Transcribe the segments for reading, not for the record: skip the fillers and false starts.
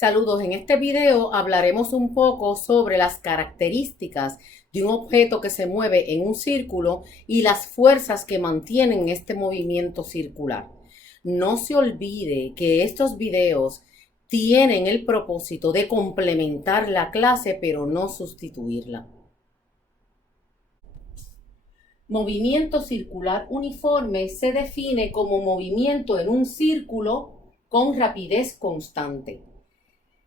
Saludos, en este video hablaremos un poco sobre las características de un objeto que se mueve en un círculo y las fuerzas que mantienen este movimiento circular. No se olvide que estos videos tienen el propósito de complementar la clase, pero no sustituirla. Movimiento circular uniforme se define como movimiento en un círculo con rapidez constante.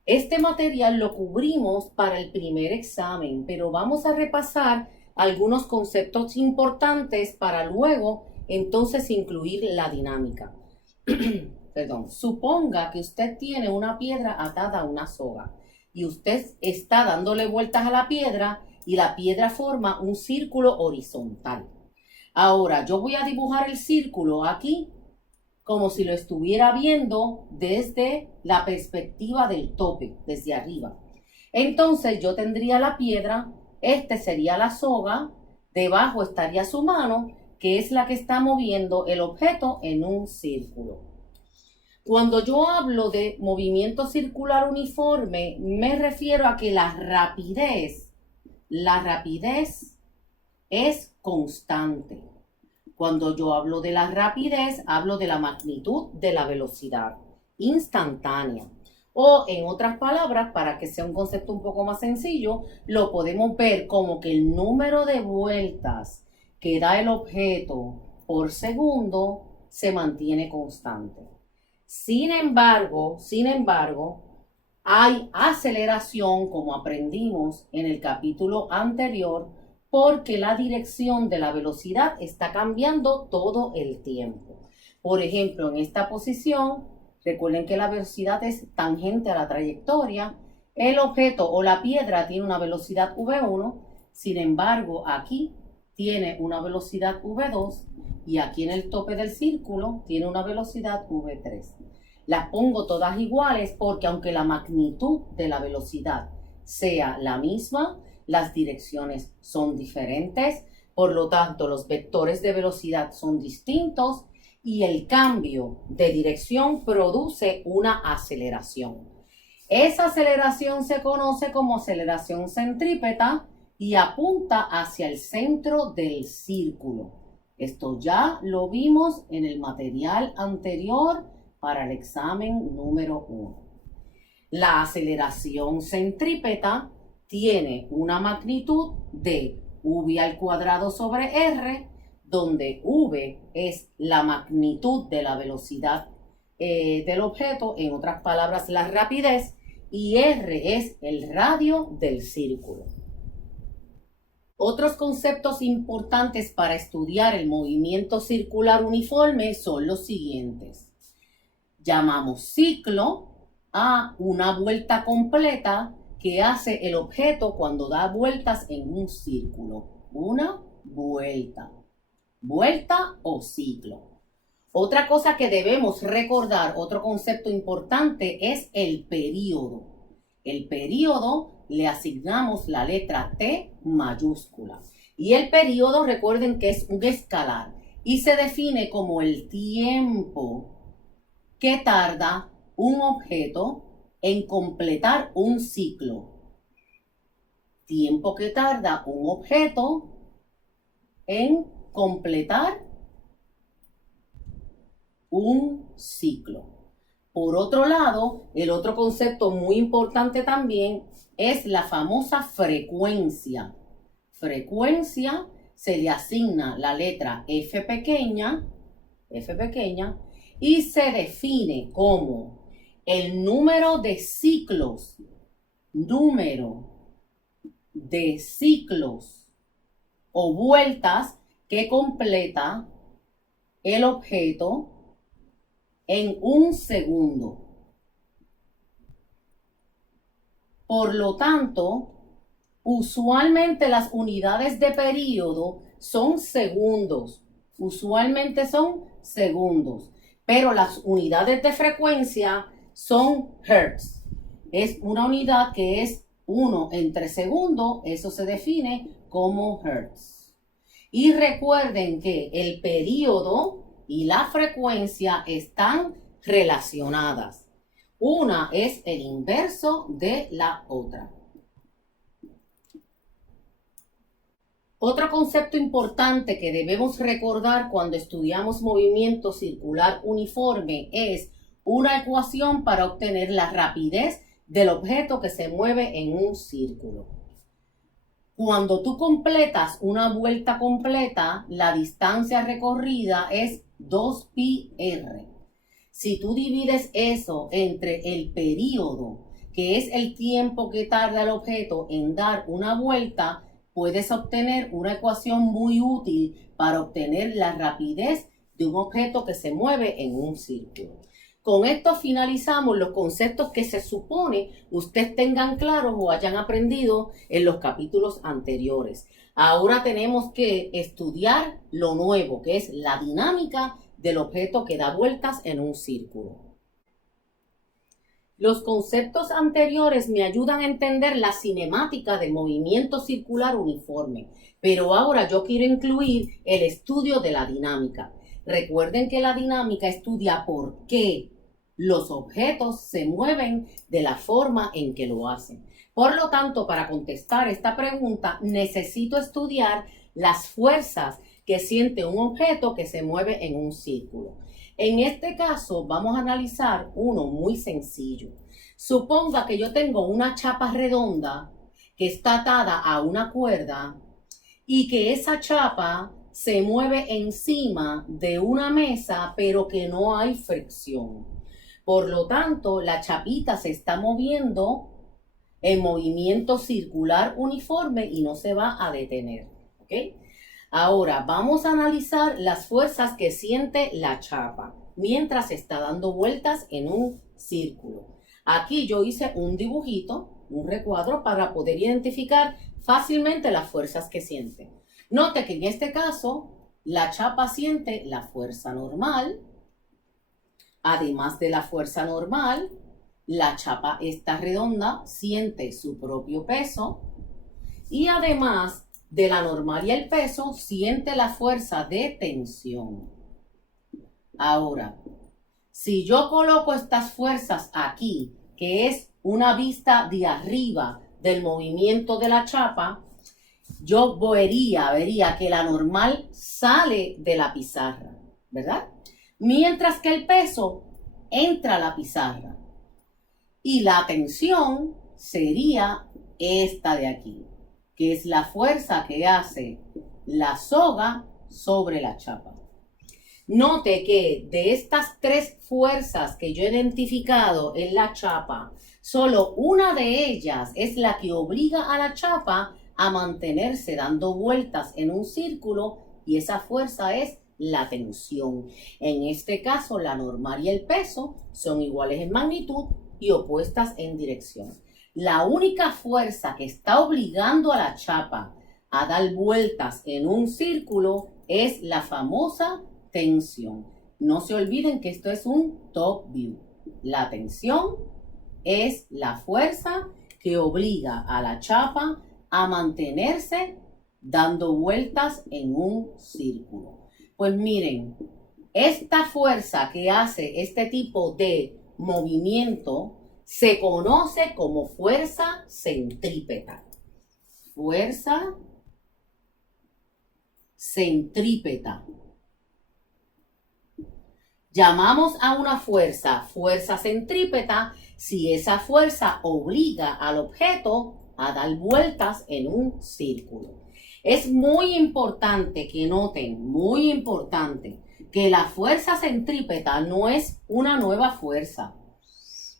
Este material lo cubrimos para el primer examen, pero vamos a repasar algunos conceptos importantes para luego entonces incluir la dinámica. Perdón. Suponga que usted tiene una piedra atada a una soga y usted está dándole vueltas a la piedra y la piedra forma un círculo horizontal. Ahora yo voy a dibujar el círculo aquí como si lo estuviera viendo desde la perspectiva del tope, desde arriba. Entonces yo tendría la piedra, este sería la soga, debajo estaría su mano, que es la que está moviendo el objeto en un círculo. Cuando yo hablo de movimiento circular uniforme, me refiero a que la rapidez es constante. Cuando yo hablo de la rapidez, hablo de la magnitud de la velocidad instantánea. O en otras palabras, para que sea un concepto un poco más sencillo, lo podemos ver como que el número de vueltas que da el objeto por segundo se mantiene constante. Sin embargo, hay aceleración, como aprendimos en el capítulo anterior, porque la dirección de la velocidad está cambiando todo el tiempo. Por ejemplo, en esta posición, recuerden que la velocidad es tangente a la trayectoria. El objeto o la piedra tiene una velocidad v1, sin embargo, aquí tiene una velocidad v2 y aquí en el tope del círculo tiene una velocidad v3. Las pongo todas iguales porque aunque la magnitud de la velocidad sea la misma, las direcciones son diferentes, por lo tanto los vectores de velocidad son distintos y el cambio de dirección produce una aceleración. Esa aceleración se conoce como aceleración centrípeta y apunta hacia el centro del círculo. Esto ya lo vimos en el material anterior para el examen número 1. La aceleración centrípeta tiene una magnitud de v al cuadrado sobre r, donde v es la magnitud de la velocidad del objeto, en otras palabras, la rapidez, y r es el radio del círculo. Otros conceptos importantes para estudiar el movimiento circular uniforme son los siguientes. Llamamos ciclo a una vuelta completa que hace el objeto cuando da vueltas en un círculo. Una vuelta. Vuelta o ciclo. Otra cosa que debemos recordar, otro concepto importante, es el período. El período le asignamos la letra T mayúscula. Y el período, recuerden que es un escalar y se define como el tiempo que tarda un objeto en completar un ciclo. Tiempo que tarda un objeto en completar un ciclo. Por otro lado, el otro concepto muy importante también es la famosa frecuencia. Frecuencia se le asigna la letra F pequeña, y se define como el número de ciclos o vueltas que completa el objeto en un segundo. Por lo tanto, usualmente las unidades de período son segundos. Pero las unidades de frecuencia son hertz. Es una unidad que es 1 entre segundo, eso se define como hertz. Y recuerden que el período y la frecuencia están relacionadas. Una es el inverso de la otra. Otro concepto importante que debemos recordar cuando estudiamos movimiento circular uniforme es una ecuación para obtener la rapidez del objeto que se mueve en un círculo. Cuando tú completas una vuelta completa, la distancia recorrida es 2πr. Si tú divides eso entre el período, que es el tiempo que tarda el objeto en dar una vuelta, puedes obtener una ecuación muy útil para obtener la rapidez de un objeto que se mueve en un círculo. Con esto finalizamos los conceptos que se supone ustedes tengan claros o hayan aprendido en los capítulos anteriores. Ahora tenemos que estudiar lo nuevo, que es la dinámica del objeto que da vueltas en un círculo. Los conceptos anteriores me ayudan a entender la cinemática del movimiento circular uniforme, pero ahora yo quiero incluir el estudio de la dinámica. Recuerden que la dinámica estudia por qué los objetos se mueven de la forma en que lo hacen. Por lo tanto, para contestar esta pregunta, necesito estudiar las fuerzas que siente un objeto que se mueve en un círculo. En este caso, vamos a analizar uno muy sencillo. Suponga que yo tengo una chapa redonda que está atada a una cuerda y que esa chapa se mueve encima de una mesa, pero que no hay fricción. Por lo tanto, la chapita se está moviendo en movimiento circular uniforme y no se va a detener. ¿Ok? Ahora, vamos a analizar las fuerzas que siente la chapa mientras está dando vueltas en un círculo. Aquí yo hice un dibujito, un recuadro, para poder identificar fácilmente las fuerzas que siente. Note que en este caso, la chapa siente la fuerza normal. Además de la fuerza normal, la chapa esta redonda siente su propio peso. Y además de la normal y el peso, siente la fuerza de tensión. Ahora, si yo coloco estas fuerzas aquí, que es una vista de arriba del movimiento de la chapa, yo vería que la normal sale de la pizarra, ¿verdad? Mientras que el peso entra a la pizarra. Y la tensión sería esta de aquí, que es la fuerza que hace la soga sobre la chapa. Note que de estas tres fuerzas que yo he identificado en la chapa, solo una de ellas es la que obliga a la chapa a mantenerse dando vueltas en un círculo, y esa fuerza es la tensión. En este caso, la normal y el peso son iguales en magnitud y opuestas en dirección. La única fuerza que está obligando a la chapa a dar vueltas en un círculo es la famosa tensión. No se olviden que esto es un top view. La tensión es la fuerza que obliga a la chapa a mantenerse dando vueltas en un círculo. Pues miren, esta fuerza que hace este tipo de movimiento se conoce como fuerza centrípeta. Fuerza centrípeta. Llamamos a una fuerza centrípeta si esa fuerza obliga al objeto a dar vueltas en un círculo. Es muy importante que noten, muy importante, que la fuerza centrípeta no es una nueva fuerza.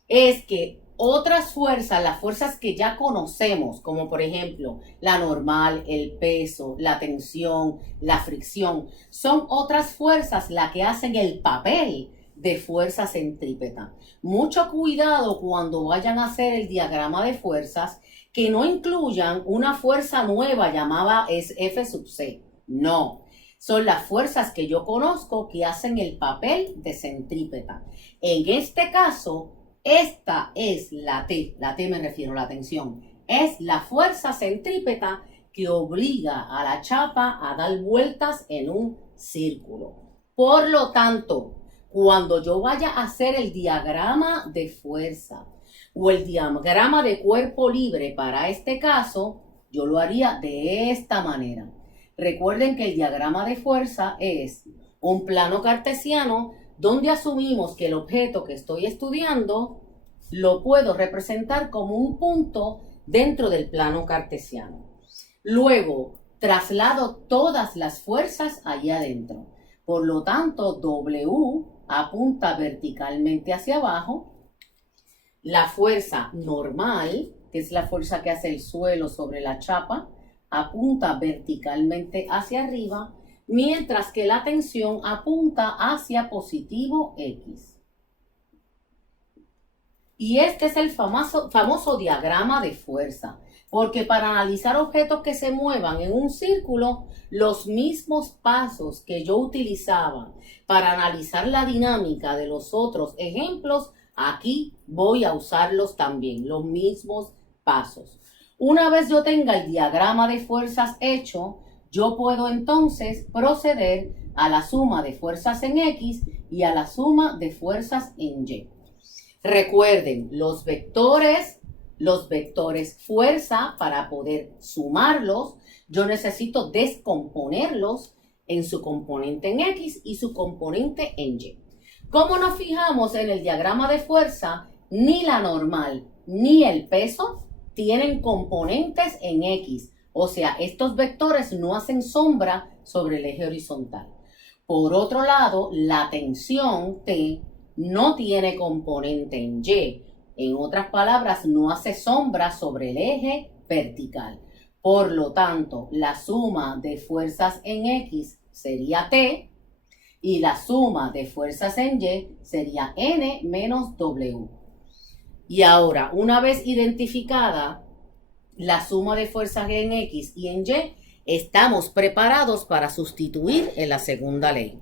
Es que otras fuerzas, las fuerzas que ya conocemos, como por ejemplo la normal, el peso, la tensión, la fricción, son otras fuerzas las que hacen el papel de fuerza centrípeta. Mucho cuidado cuando vayan a hacer el diagrama de fuerzas, que no incluyan una fuerza nueva llamada F sub C. No, son las fuerzas que yo conozco que hacen el papel de centrípeta. En este caso, esta es la T me refiero a la tensión, es la fuerza centrípeta que obliga a la chapa a dar vueltas en un círculo. Por lo tanto, Cuando yo vaya a hacer el diagrama de fuerza o el diagrama de cuerpo libre para este caso, yo lo haría de esta manera. Recuerden que el diagrama de fuerza es un plano cartesiano donde asumimos que el objeto que estoy estudiando lo puedo representar como un punto dentro del plano cartesiano. Luego, traslado todas las fuerzas allá adentro. Por lo tanto, W apunta verticalmente hacia abajo. La fuerza normal, que es la fuerza que hace el suelo sobre la chapa, apunta verticalmente hacia arriba, mientras que la tensión apunta hacia positivo X. Y este es el famoso diagrama de fuerza, porque para analizar objetos que se muevan en un círculo, los mismos pasos que yo utilizaba para analizar la dinámica de los otros ejemplos, aquí voy a usarlos también, los mismos pasos. Una vez yo tenga el diagrama de fuerzas hecho, yo puedo entonces proceder a la suma de fuerzas en X y a la suma de fuerzas en Y. Recuerden, los vectores fuerza, para poder sumarlos, yo necesito descomponerlos en su componente en X y su componente en Y. Como nos fijamos en el diagrama de fuerza, ni la normal ni el peso tienen componentes en X. O sea, estos vectores no hacen sombra sobre el eje horizontal. Por otro lado, la tensión T no tiene componente en Y. En otras palabras, no hace sombra sobre el eje vertical. Por lo tanto, la suma de fuerzas en X sería T y la suma de fuerzas en Y sería N menos W. Y ahora, una vez identificada la suma de fuerzas en X y en Y, estamos preparados para sustituir en la segunda ley.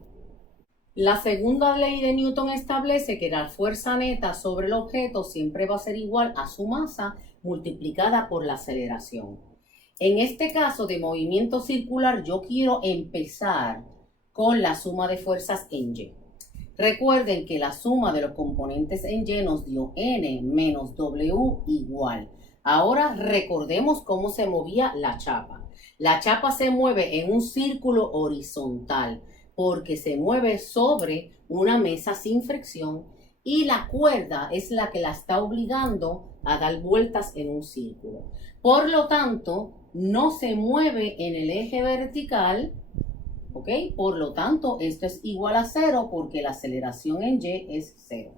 La segunda ley de Newton establece que la fuerza neta sobre el objeto siempre va a ser igual a su masa multiplicada por la aceleración. En este caso de movimiento circular, yo quiero empezar con la suma de fuerzas en Y. Recuerden que la suma de los componentes en Y nos dio N menos W igual. Ahora recordemos cómo se movía la chapa. La chapa se mueve en un círculo horizontal porque se mueve sobre una mesa sin fricción y la cuerda es la que la está obligando a dar vueltas en un círculo. Por lo tanto, no se mueve en el eje vertical, ¿ok? Por lo tanto, esto es igual a 0 porque la aceleración en Y es 0.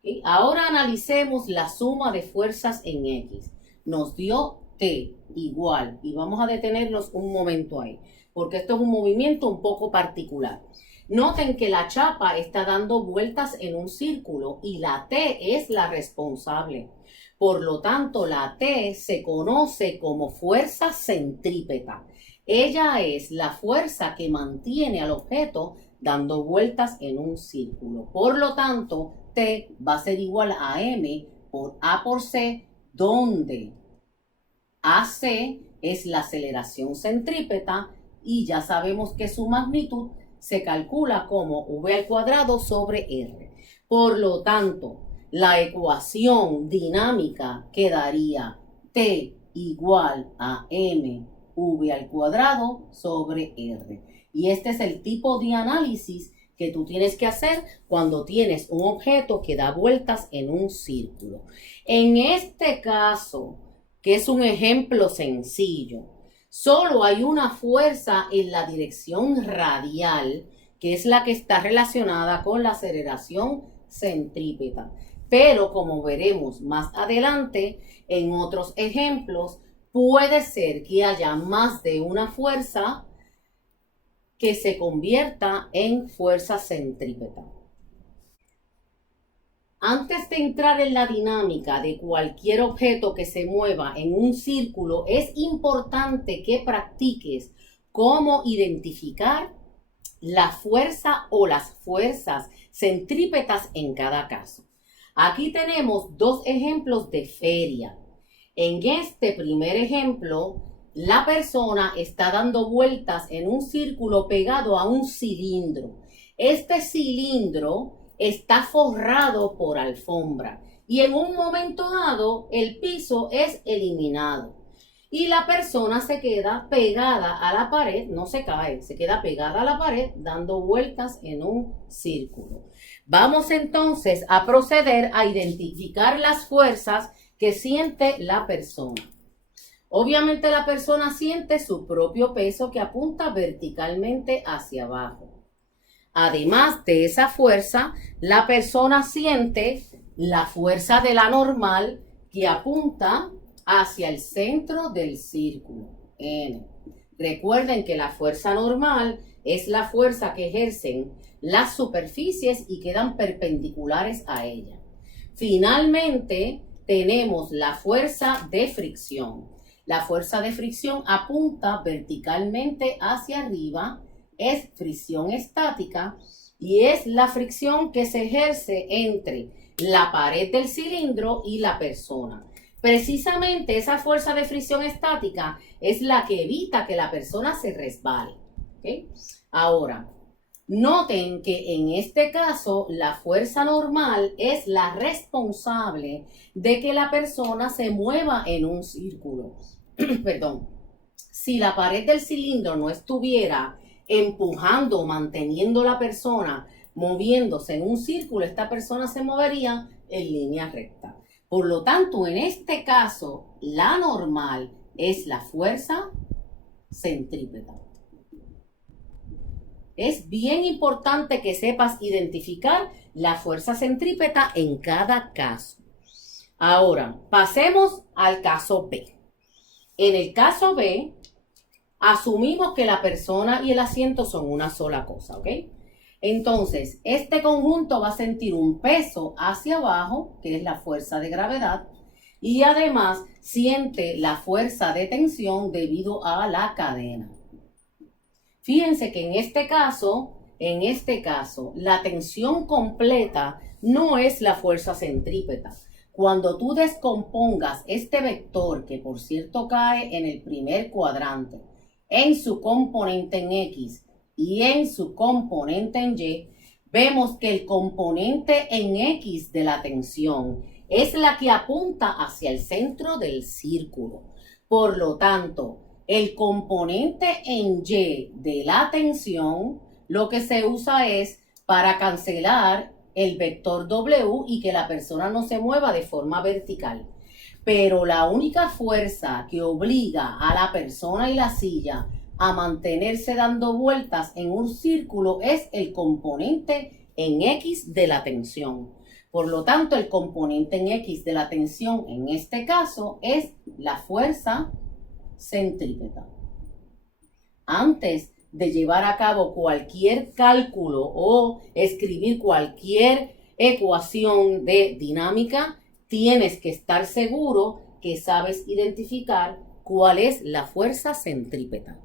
¿Okay? Ahora analicemos la suma de fuerzas en X. Nos dio T igual, y vamos a detenernos un momento ahí, porque esto es un movimiento un poco particular. Noten que la chapa está dando vueltas en un círculo y la T es la responsable. Por lo tanto, la T se conoce como fuerza centrípeta. Ella es la fuerza que mantiene al objeto dando vueltas en un círculo. Por lo tanto, T va a ser igual a M por A por C, donde AC es la aceleración centrípeta y ya sabemos que su magnitud se calcula como V al cuadrado sobre R. Por lo tanto, la ecuación dinámica quedaría T igual a mv al cuadrado sobre R. Y este es el tipo de análisis que tú tienes que hacer cuando tienes un objeto que da vueltas en un círculo. En este caso, que es un ejemplo sencillo, solo hay una fuerza en la dirección radial, que es la que está relacionada con la aceleración centrípeta. Pero como veremos más adelante, en otros ejemplos, puede ser que haya más de una fuerza que se convierta en fuerza centrípeta. Antes de entrar en la dinámica de cualquier objeto que se mueva en un círculo, es importante que practiques cómo identificar la fuerza o las fuerzas centrípetas en cada caso. Aquí tenemos dos ejemplos de feria. En este primer ejemplo, la persona está dando vueltas en un círculo pegado a un cilindro. Este cilindro está forrado por alfombra y en un momento dado el piso es eliminado y la persona se queda pegada a la pared, no se cae, se queda pegada a la pared dando vueltas en un círculo. Vamos entonces a proceder a identificar las fuerzas que siente la persona. Obviamente la persona siente su propio peso que apunta verticalmente hacia abajo. Además de esa fuerza, la persona siente la fuerza de la normal que apunta hacia el centro del círculo, N. Recuerden que la fuerza normal es la fuerza que ejercen las superficies y quedan perpendiculares a ella. Finalmente, tenemos la fuerza de fricción. La fuerza de fricción apunta verticalmente hacia arriba, es fricción estática y es la fricción que se ejerce entre la pared del cilindro y la persona. Precisamente esa fuerza de fricción estática es la que evita que la persona se resbale. ¿Okay? Ahora, noten que en este caso la fuerza normal es la responsable de que la persona se mueva en un círculo. Perdón. Si la pared del cilindro no estuviera empujando, manteniendo la persona moviéndose en un círculo, esta persona se movería en línea recta. Por lo tanto, en este caso, la normal es la fuerza centrípeta. Es bien importante que sepas identificar la fuerza centrípeta en cada caso. Ahora, pasemos al caso B. En el caso B, asumimos que la persona y el asiento son una sola cosa, ¿ok? Entonces, este conjunto va a sentir un peso hacia abajo, que es la fuerza de gravedad, y además siente la fuerza de tensión debido a la cadena. Fíjense que en este caso, la tensión completa no es la fuerza centrípeta. Cuando tú descompongas este vector, que por cierto cae en el primer cuadrante, en su componente en X y en su componente en Y, vemos que el componente en X de la tensión es la que apunta hacia el centro del círculo. Por lo tanto, el componente en Y de la tensión, lo que se usa es para cancelar el vector W y que la persona no se mueva de forma vertical. Pero la única fuerza que obliga a la persona y la silla a mantenerse dando vueltas en un círculo es el componente en X de la tensión. Por lo tanto, el componente en X de la tensión en este caso es la fuerza centrípeta. Antes de llevar a cabo cualquier cálculo o escribir cualquier ecuación de dinámica, tienes que estar seguro que sabes identificar cuál es la fuerza centrípeta.